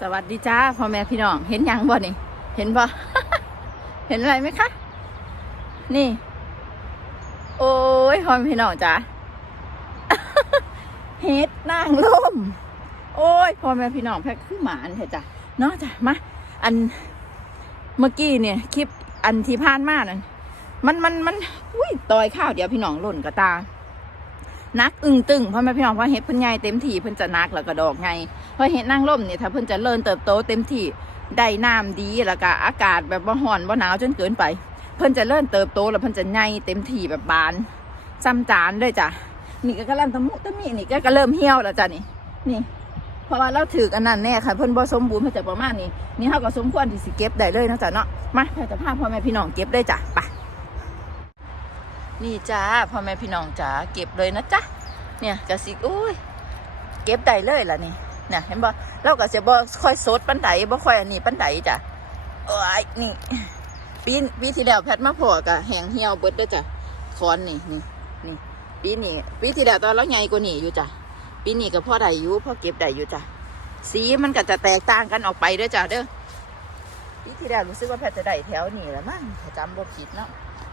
สวัสดีจ้าพ่อแม่พี่น้อง เห็นยังบ่นี่ เห็นบ่เห็นอะไรไหมคะ นี่ โอ้ยพ่อแม่พี่น้องจ้าเฮ็ดนางร่มโอ้ยพ่อแม่พี่น้องแพ็คคือหมานเถอะจ้ะเนาะจ้ะมาอันเมื่อกี้เนี่ยคลิปอันที่ผ่านมานั่นมันมันมันอุ้ยต่อยข้าวเดี๋ยวพี่น้องหล่นกระตา นักอึ้งตึงเพ่อแม่พี่น้องเพราะเห็ดเพิ่นใหญ่เต็มที่เพิ่นจะนักแล้วก็ดอกใหญ่เพราะเห็ดนางร่มเนี่ยถ้าเพิ่นจะเริ่มเติบโตเต็มที่ได้น้ำดีแล้วก็อากาศแบบบ่ร้อนบ่หนาวจนเกินไป เพิ่นจะเริ่มเติบโตแล้วเพิ่นจะใหญ่เต็มที่แบบบานซ้ำจานด้วยจ้ะนี่ก็กำลังตะมุตะมินี่ก็ก็เริ่มเหี่ยวแล้วจ้ะนี่นี่เพราะว่าเราถืออันนั้นแน่ค่ะเพิ่นบ่สมบูรณ์เพิ่นจะประมาณนี้นี่เฮาก็สมควรที่สิเก็บได้เลยนะจ๊ะเนาะมาเราจะพาพ่อแม่พี่น้องเก็บได้จ้ะไป นี่จ้าพ่อแม่พี่น้องจ๋าเก็บเลยนะจ๊ะเนี่ยกะสิอุ้ยเก็บได้เลยล่ะนี่เนี่ยเห็นบ่เราก็จะบ่ค่อยสดปันไดบ่ค่อยอันนี้ปันไดจ้ะโอ้ยนี่ปีปีที่แล้วแพทมาพอกะแหงเหี่ยวเบิดด้อจ้ะคอนนี่นี่นี่ปีนี้ปีที่แล้วตอนเราใหญ่กว่านี้อยู่จ้ะปีนี้ก็พ่อได้อยู่พ่อเก็บได้อยู่จ้ะสีมันก็จะแตกต่างกันออกไปด้อจ้ะเด้อปีที่แล้วรู้สึกว่าแพทจะได้แถวนี้แหละมั้งถ้าจำบ่ผิดเนาะ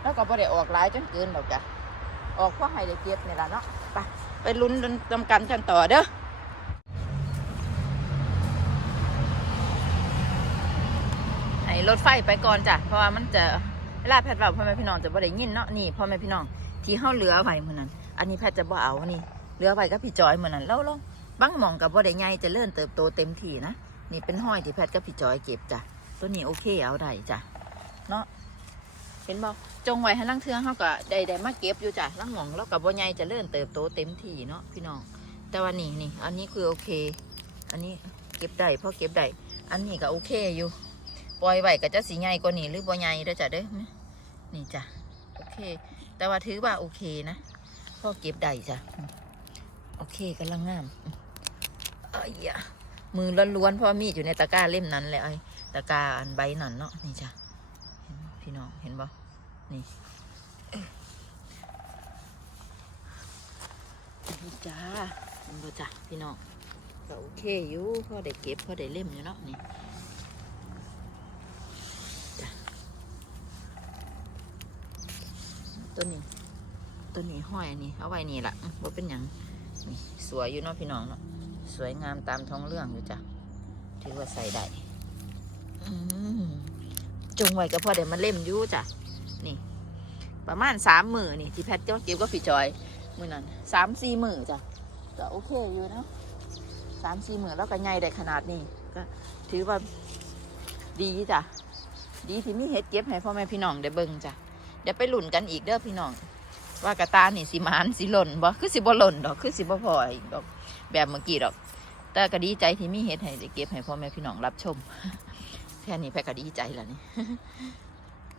แล้วก็บ่ได้ออกหลายจนเกินดอกจ้ะออกเพราะให้ได้เก็บนี่ล่ะเนาะไปไปลุ้นตำกันกันต่อเด้อให้รถไฟไปก่อนจ้ะเพราะว่ามันจะเวลาแพทย์ว่าพ่อแม่พี่น้องจะบ่ได้ยินเนาะนี่พ่อแม่พี่น้องที่เฮาเหลือไว้มื้อนั้น อันนี้แพทย์จะบ่เอานี่เหลือไว้กับพี่จอยมื้อนั้นแล้วลงบางหม่องกับบ่ได้ใหญ่จะเลื่อนเติบโตเต็มที่นะนี่เป็นห้อยที่แพทย์กับพี่จอยเก็บจ้ะตัวนี้โอเคเอาได้จ้ะเนาะ เห็นบ่จงไว้ให้ลังเทือเฮาก็ได้ได้มาเก็บอยู่จ้ะลังหมองแล้วก็บ่ใหญ่จะเลื่อนเติบโตเต็มที่เนาะพี่น้อง แต่ว่านี่นี่อันนี้คือโอเค อันนี้เก็บได้พราะเก็บได้อันนี้ก็โอเคอยู่ ปล่อยไว้ก็จะสีใหญ่กว่านี้หรือบ่ใหญ่เด้อจ้ะเด้อนี่จ้ะโอเค แต่ว่าถือว่าโอเคนะพราะเก็บได้จ้ะโอเคกำลังงามเอ้ยมือล้วนๆเพราะว่ามีดอยู่ในตะกร้าเล่มนั้นแหละไอ้ตะกร้าอันใบนั้นเนาะนี่จ้ะ พี่น้องเห็นบ่นี่เอ้ยนี่จ้าเห็นบ่จ้ะพี่น้องก็โอเคอยู่พอได้เก็บพอได้เล่มอยู่เนาะนี่ตัวนี้ตัวนี้ห้อยอันนี้เอาไว้นี่ละอืมว่าเป็นหยังนี่สวยอยู่เนาะพี่น้องเนาะสวยงามตามท้องเรื่องอยู่จ้ะถือว่าใส่ได้อืม จงไว้ก็พอเดี๋ยวมันเล่มยู่จ้ะนี่ ประมาณสามมือนี่ที่แพทเจ้าเก็บก็ผีจอยมือนั้นสามสี่มือจ้ะก็โอเคอยู่เนาะสามสี่มือแล้วก็ใหญ่ได้ขนาดนี้ก็ถือว่าดีจ้ะดีที่มีเฮ็ดเก็บให้พ่อแม่พี่น้องได้เบิ่งจ้ะเดี๋ยวไปหลุ่นกันอีกเด้อพี่น้อง ว่ากระตานี่สิมานสิหล่นบ่คือสิบ่หล่นดอกคือสิบ่พออีกดอกแบบเมื่อกี้ดอก แต่ก็ดีใจที่มีเฮ็ดให้ได้เก็บให้พ่อแม่พี่น้องรับชม แค่นี้แพ่ก็ดีใจแล้วนี่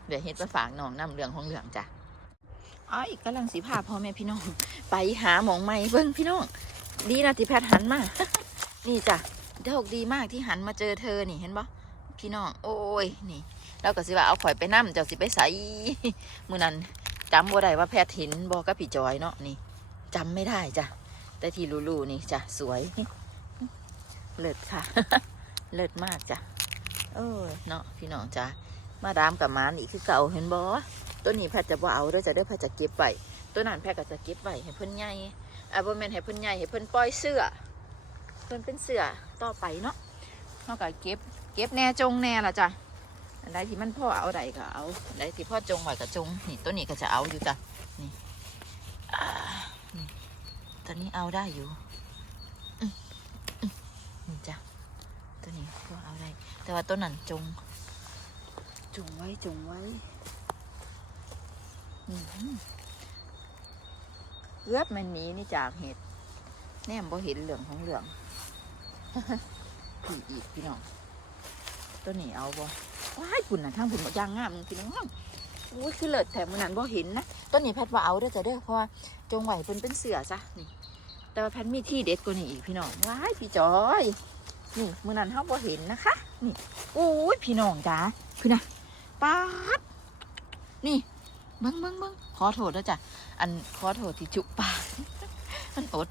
เดี๋ยวเฮ็ดไปฝากน้องน้ำเรืองของเรื่องจ้ะอ้อยกกำลังสิพาพ่อแม่พี่น้อง ไปหาหมองใหม่เบิ่งพี่น้อง ดีนะที่แพทย์หันมา นี่จ้ะโชคดีมากที่หันมาเจอเธอนี่เห็นบ่พี่น้อง โอ้ยนี่แล้วก็สิว่าเอาข่อยไปนั่มเจ้าสิไปใส่มือนั้นจำบ่ได้ว่าแพทย์เห็นบอกกับพี่จอยเนาะนี่จำไม่ได้จ้ะแต่ที่รู้ๆนี่จ้ะสวยเลิศค่ะ เลิศมากจ้ะ เออเนาะพี่น้องจ้ะมาดามกับมานี่คือเก่าเห็นบ่ตัวนี้แพทย์จะบ่เอาด้อจะเด้แพทย์จะเก็บไว้ตัวนั้นแพทย์ก็จะเก็บไว้ให้เพิ่นใหญ่อ่าบ่แม่นให้เพิ่นใหญ่ให้เพิ่นปล่อยเสื้อเพิ่นเป็นเสื้อต่อไปเนาะเฮาก็เก็บเก็บแน่จงแน่ละจ้ะอันใดที่มันพ่อเอาใดก็เอาอันใดที่พ่อจงไว้ก็จงนี่ตัวนี้ก็จะเอาอยู่จ้ะนี่อ่านี่ตัวนี้เอาได้อยู่อืมอืมนี่จ้ะ ตัวนี้พ่อเอาได้ แต่ว่าตัวนั้นจง จงไว้จงไว้อืมเกือบมันหนีนี่จากเห็ดแนมบ่เห็นเหลืองของเหลืองผีอีกพี่น้องตัวนี้เอาบ่ว้ายปุ่นน่ะทางปุ่นบ่ย่างงามพี่น้องอุ้ยคือเลิศแถมมันนั้นบ่เห็นนะต้นนี้แพทย์ว่าเอาเด้อจ้ะเด้อเพราะว่าจงไหวเพิ่นเป็นเสือซะนี่ แต่ว่าแพทย์มีที่เด็ดกว่านี้อีกพี่น้องว้ายพี่จอยนี่มื้อนั้นเฮาบ่เห็นนะคะ นี่โอ้ยพี่น้องจ้าพี่นะป๊าดนี่เบิ่งเบิ่งเบิ่งขอโทษด้อจ้ะอันขอโทษที่จุปากมันอด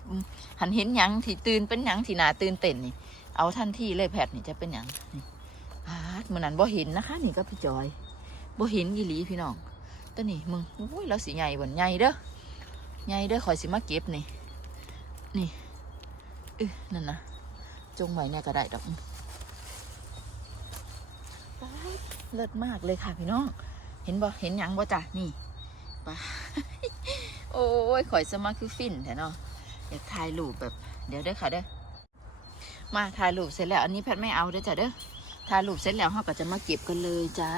หันเห็นยังที่ตื่นเป็นยังที่หนาตื่นเต้นนี่ เอาทันที่เลยแพทนี่จะเป็นย่างนี่ฮาดมันนั้นบ่เห็นนะคะ นี่ก็พี่จอยบ่เห็นอีหลีพี่น้องตัวนี้มึงอุ้ยเราสีใหญ่บ่นใหญ่เด้อใหญ่เด้อคอยสิมาเก็บนี่ นี่เออนั่นนะจงไว้เนี่ยก็ได้ดอกอื้อป๊าด เลิศมากเลยค่ะพี่น้อง เห็นบ่เห็นยังบ่จ้ะนี่ปโอ้ยข่อยสมาคือฟินแท้เนาะอยากถ่ายรูปแบบ เดี๋ยวเด้อค่ะเด้อมาถ่ายรูปเสร็จแล้ว อันนี้แพทย์ไม่เอาเด้อจ้ะเด้อถ่ายรูปเสร็จแล้วเราก็จะมาเก็บกันเลยจ้า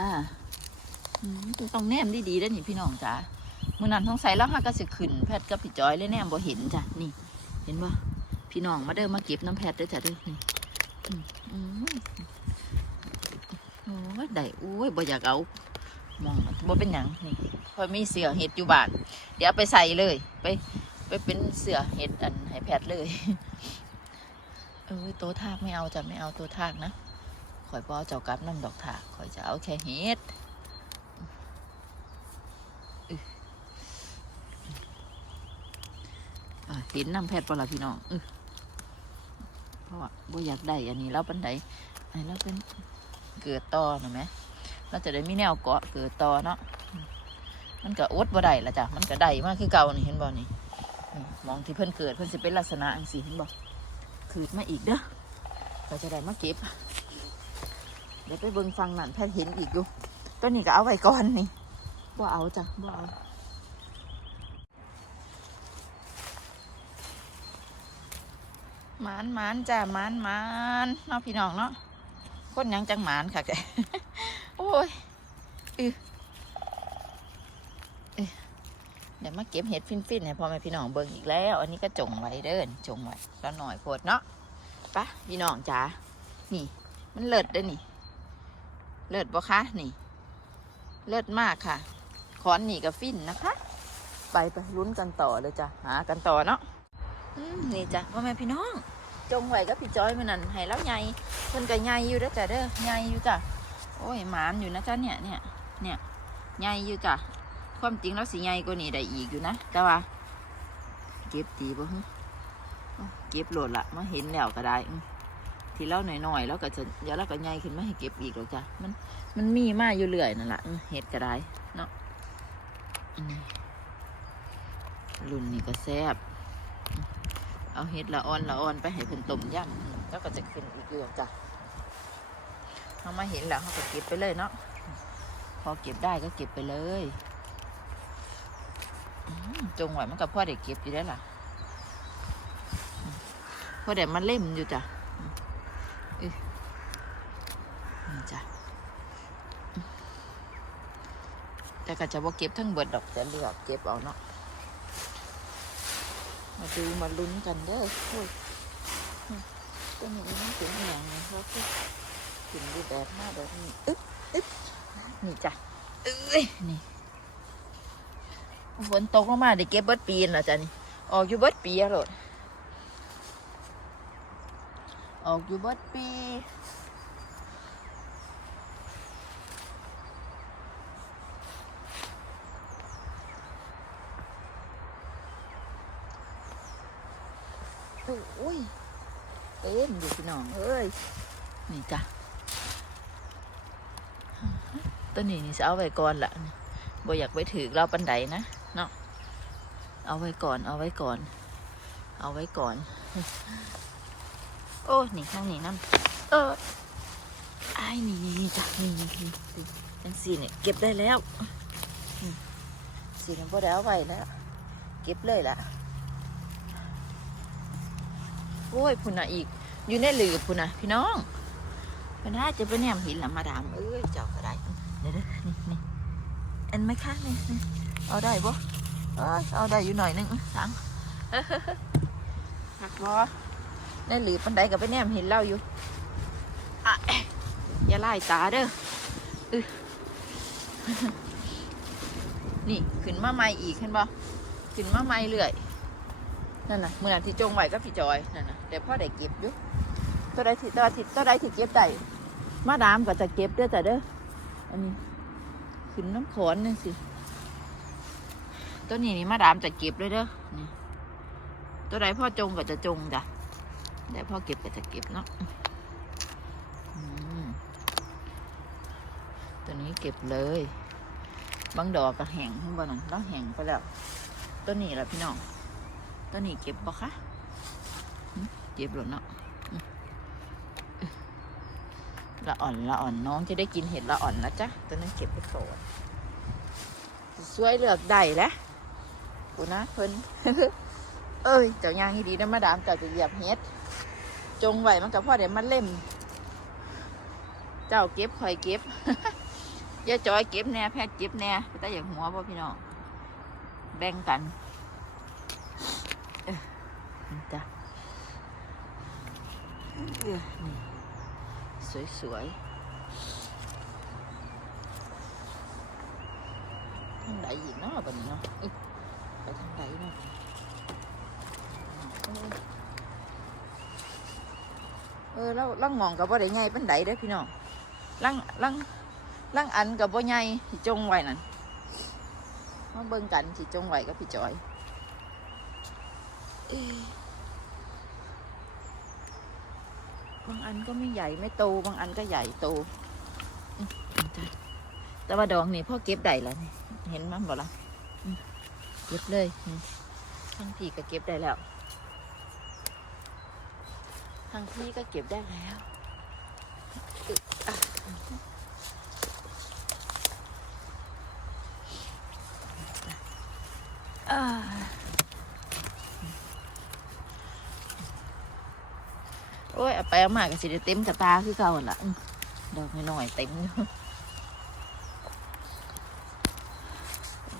ต้องแนมดีๆด้อนี่พี่น้องจ้ามื่อนั้นท้องใส่แล้วเราก็สิขึ้นแพทย์กับพี่จอยเลยแนมบ่เห็นจ้ะนี่ เห็นบ่พี่น้องมาเด้อมาเก็บน้ำแพทย์เด้อจ้ะเด้อนี่ โอ้ยได้โอ้ยบ่อยากเอามองมันบ่เป็นหยังนี่พอยมีเสือเห็ดอยู่บ้าน เดี๋ยวเอาไปใส่เลย ไป ไปเป็นเสือเห็ดอันให้แพทย์เลยเออตัวทากไม่เอาจะไม่เอาตัวทากนะข่อยบเอาเจ้ากลับน้ำดอกทากข่อยจะเอาแค่เห็ดอึอะเห็นน้ำแพทย์ปะล่ะพี่น้องอึเพราะว่าบ่อยากได้อันนี้แล้วปันไดไอ้แล้วเป็น เกิดต่อนะไหมเราจะได้มีแนวเกาะเกิดต่อเนาะมันก็อดบ่ได้ละจ้ะมันก็ได้มากคือเก่านี่เห็นบ่นี่นี่มองที่เพิ่นเกิดเพิ่นสิเป็นลักษณะอังสีเห็นบ่ขืดมาอีกเด้อเราจะได้มาเก็บเดี๋ยวไปเบิ่งฟังนั่นแพทย์เห็นอีกอยู่ต้นนี้ก็เอาไว้ก่อนนี่บ่เอาจ้ะบ่เอาหมานหมานจ้ะหมานหมานเนาะพี่น้องเนาะ คนหยังจังหมานค่ะแกโอ้ยอือเอ้ยเดี๋ยวมาเก็บเห็ดฟินๆให้พ่อแม่พี่น้องเบิ่งอีกแล้ว อันนี้ก็จงไว้เด้อจงไว้แล้วหน่อยโพดเนาะไปะพี่น้องจ๋านี่ มันเลิศเด้อนี่ เลิศบ่คะนี่ เลิศมากค่ะขอนนี่กับฟินนะคะ ไปไปลุ้นกันต่อเลยจ้ะหากันต่อเนาะอืมนี่จ้ะพ่อแม่พี่น้อง จงไว้กับพี่จอยมันนั่นให้แล้วใหญ่เพิ่นก็ใหญ่อยู่เด้จ้ะเด้อใหญ่อยู่จ้ะโอ้ยหมานอยู่นะจ๊ะเนี่ยเนี่ยเนี่ยใหญ่อยู่จ้ะความจริงแล้วสิใหญ่กว่านี้ได้อีกอยู่นะแต่ว่า เก็บดีบ่ฮึเก็บโหลดละมาเห็นแล้วก็ได้ทีเล่าหน่อยๆแล้วก็จะเดี๋ยวเราก็ใหญ่ขึ้นมาให้เก็บอีกหรอกจ้ะมันมันมีมาอยู่เรื่อยนั่นแหละเห็ดก็ได้เนาะรุ่นนี้ก็แซ่บ เอาเห็ดละอ่อนละอ่อนไปให้เพิ่นต้มยำแล้วก็จะขึ้นอีกอยู่หรอกจ้ะเขามาเห็นแล้วเขาก็เก็บไปเลยเนาะพอเก็บได้ก็เก็บไปเลยจงไว้มันกับพ่อเด็กเก็บอยู่ได้ล่ะพราะเดี๋ยวมันเล่มอยู่จ้ะนี่จ้ะแต่ก็จะว่าเก็บทั้งเบิดดอกจะเลือกเก็บเอาเนาะ มาดูมาลุ้นกันเด้อโอ้ยอืมตัวนี้มันถึงอย่างนี้เพราะคือถึงดูแบบหน้าแบบนี้อึ๊บอึ๊บนี่จ้ะเอ้ยนี่ฝนตกลงมาได้เก็บเบิดปีนเหรอจ้ะนี่ออกอยู่เบิดปีอะโลดออกอยู่เบิดปี อ้ยเต็มอยู่พี่น้องเอ้ยนี่จ้ะตัวนี้นี่จะเอาไว้ก่อนละบ่อยากไปถือเราปันไดนะเนาะเอาไว้ก่อนเอาไว้ก่อน เอาไว้ก่อน โอ้นี่ข้างนี้นั่นเออไอ้นี่นี่จ้ะนี่นี่นี่นี่จังสีเนี่ยเก็บได้แล้วสีน้ำพอได้เอาไว้แล้วเก็บเลยล่ะ โอ้ยพุ่นน่ะอีก อยู่ในหลืบพุ่นน่ะพี่น้องเพิ่นน่าจะไปแนมหินละมาดามเอ้ยเจ้าก็ได้เดี๋ยวเด้อนี่นี่เอ็นไหมคะนี่นี่เอาได้บ่เอยเอาได้อยู่หน่อยนึงสังหักบ่ในหลืบปันไดกับไปแนมห็นเล่าอยู่อะอย่าไล่ตาเด้ออื้อนี่ขึ้นมาใหม่อีกเห็นบ่ขึ้นมาใหม่เรื่อย นั่นน่ะเมื่อนั้นที่จงไว้กับพี่จอยนั่นน่ะแต่พ่อได้เก็บอยู่ตัวใดที่ตัวที่ตัวใดที่เก็บได้มาดามก็จะเก็บเด้อจ้ะเด้ออันนี้ขึ้นน้ำขอนนี่สิตัวนี้นี่มาดามจะเก็บเลยเด้อนี่ตัวใดพ่อจงก็จะจงจ้ะแต่พ่อเก็บก็จะเก็บเนาะอืมตัวนี้เก็บเลย บางดอกก็แห้งทั้งบนนั้นแล้วแห้งไปแล้ว ตัวนี้แหละพี่น้อง ตัวนี้เก็บปะคะเก็บหรอเนาะละอ่อนละอ่อนน้องจะได้กินเห็ดละอ่อนแล้วจ้ะตัวนั้นเก็บไปก่อนสวยเหลือกได้แล้วกูนะเพิ่นเอ้ยเจ้ายางให้ดีนะมาดามเจ้าจะเหยียบเฮ็ด จงไว้มันกับพ่อเดี๋ยวมันเล่ม เจ้าเก็บคอยเก็บย่าจอยเก็บแน่แพทย์เก็บแน่แต่อย่างหัวพ่อพี่น้องแบ่งกัน จ้ะเอ้อนี่สวยทางไหนอีกเนาะบัดนี้เนาะไปทางไหนเนาะเออแล้วลังงองกับว่าได้ไงเป็นไดเด้อพี่น้องลังลังลังอันกับบ่ใหญ่ที่จงไว้นั่นมาเบิ่งกันที่จงไว้กับพี่จอย บางอันก็ไม่ใหญ่ไม่โต บางอันก็ใหญ่โตอืมจ้ะแต่ว่าดอกนี่พ่อเก็บได้แล้วนี่เห็นมั้ยบ่ล่ะอืมเก็บเลยนี่ทั้งพี่ก็เก็บได้แล้วทั้งพี่ก็เก็บได้แล้วอึ๊ะอะอ่า โอ้ยเอาไปเอามาก็สิได้เต็มกระตาคือเก่าหั่นละอื้อดอกน้อยๆเต็มอยู่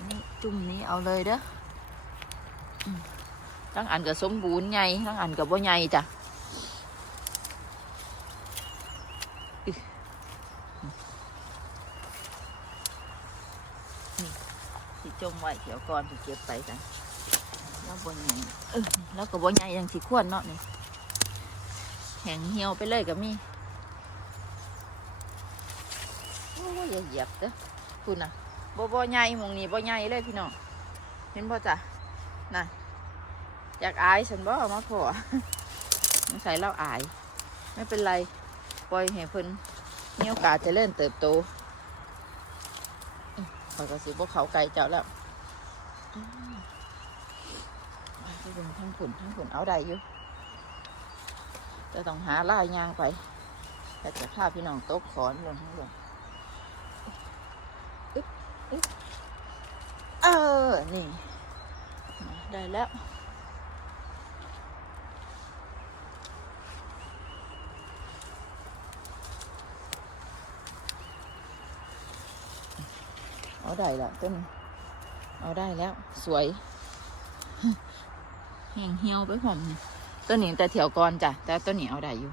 นี่จุ่มนี้เอาเลยเด้ออืมทั้งอันก็สมบูรณ์ใหญ่ทั้งอันก็บ่ใหญ่จ้ะอึนี่สิจมไว้เดี๋ยวก่อนสิเก็บไปกันแล้วบนใหญ่เออแล้วก็บนใหญ่อยังสิควรเนาะนี่แห้งเหี่ยวไปเลยก็มีโอ้ยอย่าเหยียบเด้อคุณน่ะบ่บ่ใหญ่มองนี้บ่ใหญ่เลยพี่น้องเห็นบ่จ้ะน่ะอยากอายฉันบ่เอามาพอมันใส่แล้วอาย ไม่เป็นไรปล่อยให้เพิ่นมีโอกาสจะเล่นเติบโตขอยก็สิบ่เขาไกลเจ้าแล้วไปเบิ่งทั้งผุนทั้งผุนเอาได้อยู่ จะต้องหาล่ายยางไปแต่จะพาพี่น้องตกขอนลงทั้งลงเออ นี่ ได้แล้วเอาได้แล้วต้นเอาได้แล้ว สวย แห้งเหี่ยวไปหอมนี่ย ต้นนี้แต่เถียวก่อนจ้ะแต่ต้นนี้เอาได้อยู่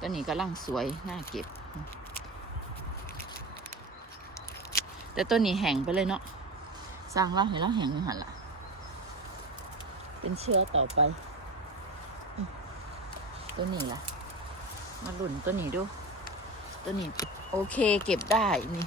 ต้นนี้ก็ร่างสวยน่าเก็บ แต่ต้นนี้แห้งไปเลยเนาะสร้างแล้วเห็นแล้วแห้งอยู่หันละเป็นเชื้อต่อไปต้นนี้ล่ะ มาหลุนต้นนี้ดูต้นนี้ โอเคเก็บได้นี่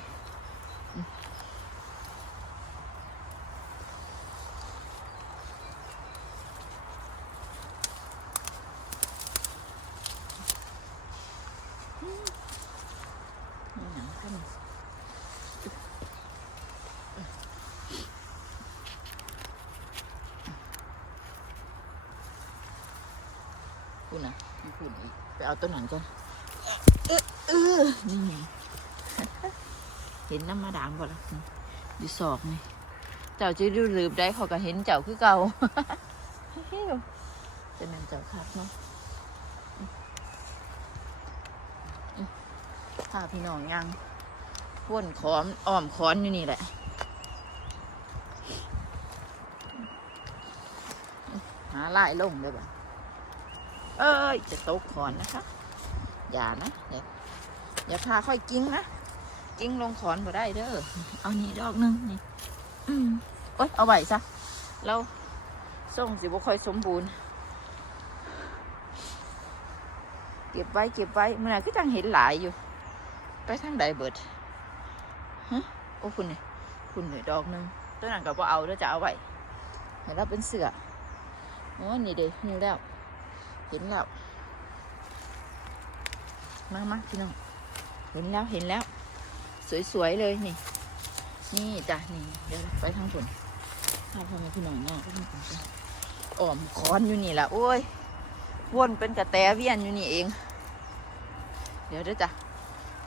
หนังขึ้นคุณนะมีคุณอีกไป เอาต้นหนังก่อนเออเออนี่เห็นน้ำมาดามก่ละอยู่ศอกนี่ เจ้าจะดูลืมได้เขาก็เห็นเจ้าคือเก่าจะนั่นเจ้าครับเนาะพาพี่น้องยังพ่นขอมอ้อมค้อนอยู่นี่แหละหาไล่ลงเลยบ่ะ เอ้ย จะตกขอนนะคะ อย่านะอย่าอย่าพาค่อยกิ้งนะ กิ้งลงขอนบ่ได้เด้อ เอานี่ดอกหนึงนี่ อืมโอ๊ยเอาไหว้ซะแล้วส่งสิบ่ค่อยสมบูรณ์ เก็บไว้เก็บไว้เมื่อไหร่ก็จังเห็นหลายอยู่ ไปทางใดเบิดฮะโอ้คุณนี่คุณหนี่ดอกหนึงต้นนั้นก็บ่เอาแล้วจะเอาไว้ให้เราเป็นเสือโอ้นี่เด้หิวแล้ว เห็นแล้ว มามาพี่น้อง เห็นแล้วเห็นแล้ว สวยๆเลยนี่ นี่จ้ะนี่ เดี๋ยวไปทางฝนพาพ่อแม่พี่น้องเนาะไปทางฝนจ้ะอ้อมคอนอยู่นี่แหละโอ้ยวนเป็นกระแตเวียนอยู่นี่เอง เดี๋ยวเด้อจ้ะ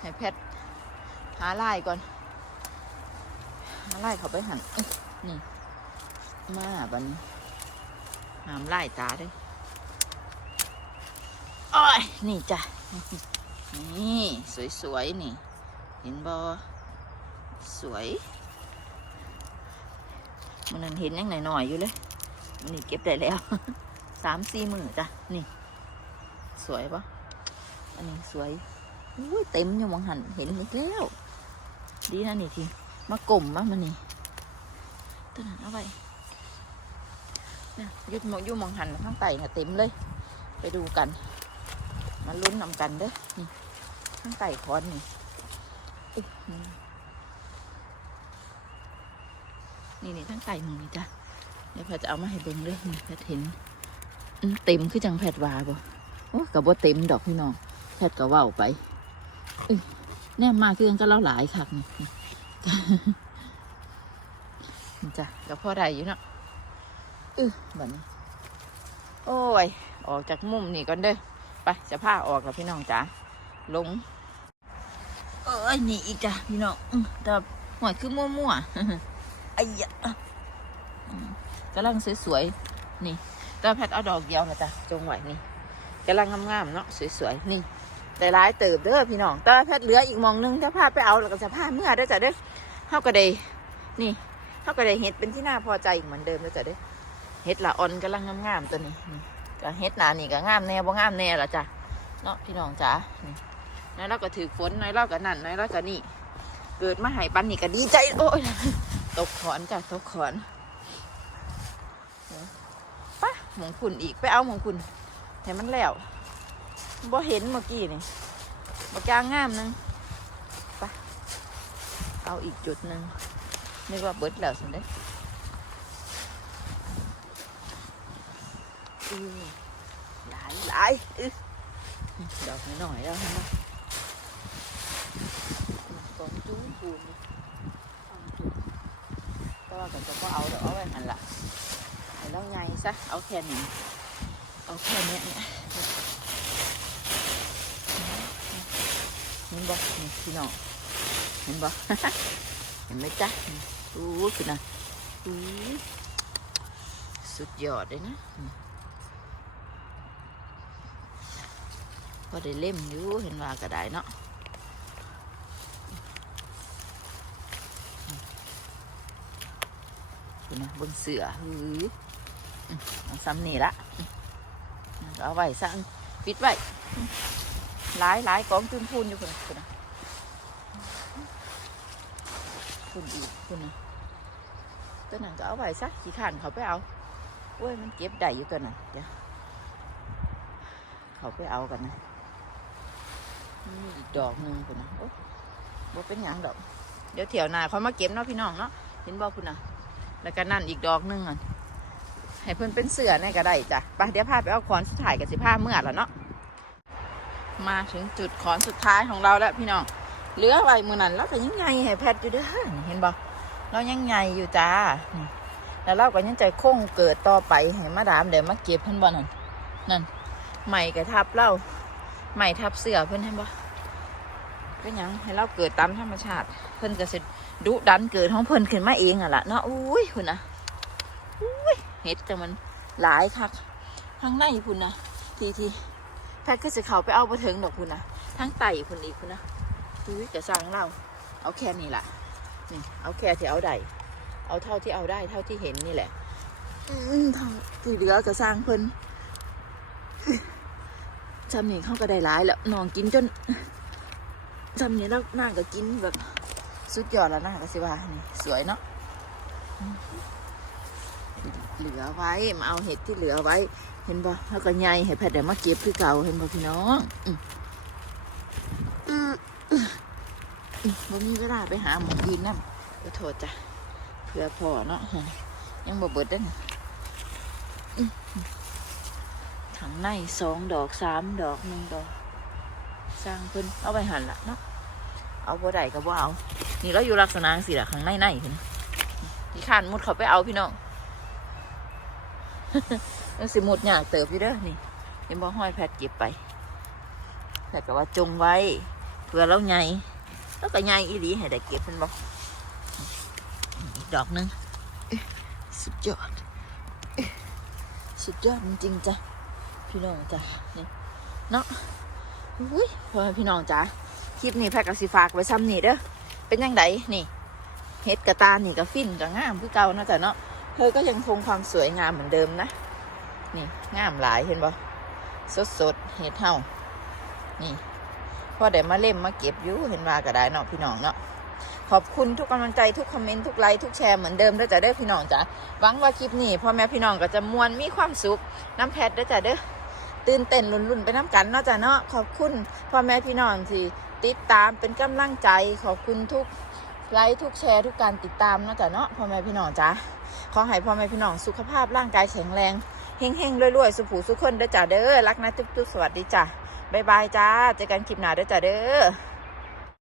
ให้แพทย์หาไล่ก่อนหาไล่เขาไปหันนี่ มาบันหามไล่ตาด้วย อ้ยนี่จ้ะ นี่สวยๆนี่ เห็นบอสวยมันนั้นเห็นยังหน่อยๆอยู่เลยมันนี่เก็บได้แล้วสามสี่มือจ้ะ นี่ สวยปะอันนี้สวยอุ้ยเต็มอยู่มองหันเห็นอีกแล้ว ดีนะนี่ทีมากลมมากมันนี่ตัวนั้นเอาไปเนี่ยอยุดมองยุมองหันข้างไต่ค่ะเต็มเลย ไปดูกัน มาลุ้นนำกันเด้อนี่ข้างไต่คอนนี่นี่นี่ทั้งไต่หมึงนี่จ้ะเดี๋ยวแพทย์จะเอามาให้เบิ่งเลยนี่แพทย์เห็นอืมเต็มคือจังแพทย์ว่าบ่โอ้กับว่าเต็มดอกพี่น้องแพทย์ก็ว่าไปเอ้ยแน่มาคือกันก็เล่าหลายคักนี่จ้ะก็พอได้อยู่เนาะเออแบบนี้ โอ้ย ออกจากมุมนี่ก่อนเด้อ ไปจะผ้าออกแล้วพี่น้องจ๋าลงเอ้ยนี่อีกจ้ะพี่น้องแต่หวยคือมั่วๆไอ้ยะกำลังสวยๆนี่ต่แพทเอาดอกเดียวนะจ้ะจงไหวนี่กำลังงามๆเนาะสวยๆนี่แต่ร้ายเติบเด้อพี่น้องต่แพทเหลืออีกมองหนึงจะพาไปเอาแล้วก็จะพาเมื่อเด้อจ้ะเด้อเฮาก็ได้นี่เฮาก็ได้เห็ดเป็นที่น่าพอใจอีกเหมือนเดิมเด้อจ้ะเด้อเห็ดละอ่อนกำลังงามๆตัวนี้นี่ ก็เห็ดหนานี่ก็งามแน่บ่งามแน่ละจ้ะเนาะพี่น้องจ๋านี่น้อยเราก็ถือฝนน้อยเราก็นั่นน้อยเราก็นี่ เกิดมาหายปันนี่ก็ดีใจโอ้ยตกขอนจ้ะตกขอนปะหมองคุณอีกไปเอาหมองคุณให้มันแล้วบ่เห็นเมื่อกี้นี่บ่กลางงามหนึงไปะเอาอีกจุดหนึ่งนึกว่าเบิดแล้วสินเด้อือ หลายหลายอื้อดอกหน้อยๆแล้วนไหมกองจู้ปูนก็ว่ากันจะก็เอาเดี๋ยวเอาไว้หันละแล้วไงซะเอาแค่นี้เอาแค่เนี้ยเนี่ยเห็นบ่นี่พี่น้องเห็นบ่เห็นไหมจ๊ะอู้คือนะอู้สุดยอดเลยนะอืม พอได้เล่มอยู่เห็นว่าก็ได้เนาะเห็นไหมบนเสือหืออืมเอาซ้ำนี่ละอืมเอาไว้สั่งปิดไว้อืมหลายหลายกองจุนพูนอยู่คนคนนะคุณอีกคุณนะตัวนั้นก็เอาไว้ซะขี้ขานเขาไปเอาโอ้ยมันเก็บได้อยู่ตัวนั้นเดี๋ยวเขาไปเอากันนะ มีอีกดอกหนึ่งคุณนะโอ้บ่เป็นหยังดอก เดี๋ยวเถียวหนาเขามาเก็บเนาะพี่น้องเนาะเห็นบ่คุณนะแล้วก็นั่นอีกดอกหนึงอะให้เพื่อนเป็นเสือในก็ได้จ้ะไปเดี๋ยวพาไปเอาขอนสุดท้ายกับสิผ้าเมื่อแล้วเนาะมาถึงจุดขอนสุดท้ายของเราแล้วพี่น้องเหลือไว้มือนั้นเราก็ยังไงให้แพทย์อยู่เด้อเห็นบ่เรายังไงอยู่จ้าแล้วเราก็ยังใจคงเกิดต่อไปให้มาดามเดี๋ยวมาเก็บเพิ่อนบ่นั่นนั่นใหม่กระทับเรา ใหม่ทับเสือเพิ่อนเห็นบ่เป็นยังให้เราเกิดตามธรรมชาติ เพิ่อนก็สิดุดันเกิดของเพิ่อนขึ้นมาเองอะล่ะเนาะอุ้ยคุณนะอุ้ยเห็ดแต่มันหลายคักข้างในพุ่นนะทีทีแพทย์ก็จะเข้าไปเอาไปถึงดอกพุ่นนะทั้งไตพุ่นอีกพุ่นนะอุ้ยจะสร้างเรา เอาแค่นี้ล่ะนี่เอาแค่ที่เอาได้เอาเท่าที่เอาได้เท่าที่เห็นนี่แหละ อืมท่าที่เหลือก็สร้างเพิ่น จำนี่เขาก็ได้หลายแล้วน้องกินจนจำนี่แล้วน่าก็กินแบบสุดยอดแล้วนะก็สิว่านี่สวยเนาะเหลือไว้มาเอาเห็ดที่เหลือไว้ เห็นบ่แล้วก็ใหญ่ให้แพทย์เดี๋ยวมาเก็บคือเก่าเห็นบ่พี่น้องอืมอืมอืมอืมบ่มีเวลาไปหาหมอยืนนั่นก็โทษจ้ะเพื่อพอเนาะยังบ่เบิดได้อนะ ถังในสองดอกสามดอกหนึ่งดอกสร้างเพิ่นเอาไปหันละเนาะเอาบ่ได้ก็บ่เอา นี่เราอยู่ลักษณะสิละข้างในในเพิ่นที่ข้านมุดเขาไปเอาพี่น้องมันสิมุดยากเติบอยู่เด้อนี่เห็นบ่ห้อยแพทเก็บไปแพทก็ว่าจงไว้เพื่อเราใหญ่แล้วก็ใหญ่อีหลีให้ได้เก็บเป็นบ่อีกดอกหนึงสุดยอด สุดยอดจริงจ้ะ พี่น้องจ้ะนี่เนาะอุ้ยพ่อแม่พี่น้องจ้ะคลิปนี้แพทย์ก็สิฝากไว้ซ้ำนี่เด้อเป็นยังไงนี่เฮ็ดกระตานี่ก็ฟินก็งามคือเก่าเนาะจ้ะเนาะเธอก็ยังคงความสวยงามเหมือนเดิมนะนี่งามหลายเห็นบ่สดสดเห็ดเท่านี่พอได้มาเล่มมาเก็บอยู่เห็นว่าก็ได้เนาะพี่น้องเนาะขอบคุณทุกกำลังใจทุกคอมเมนต์ทุกไลค์ทุกแชร์เหมือนเดิมด้อจ้ะเด้อพี่น้องจ้ะหวังว่าคลิปนี้พ่อแม่พี่น้องก็จะมวนมีความสุขน้ำแพทย์ด้อจ้ะเด้อ ตื่นเต้นลุ้นๆไปน้ำกันเนาะจ้ะเนาะขอบคุณพ่อแม่พี่น้องที่ติดตามเป็นกำลังใจขอบคุณทุกไลค์ทุกแชร์ทุกการติดตามเนาะจ้ะเนาะพ่อแม่พี่น้องจ้ะขอให้พ่อแม่พี่น้องสุขภาพร่างกายแข็งแรงเฮงเฮงๆรวยๆสุขูสุขคนเด้อจ้าเด้อรักนะจุ๊บๆสวัสดีจ้าบายบายจ้าเจอกันคลิปหน้าเด้อจ้าเด้อ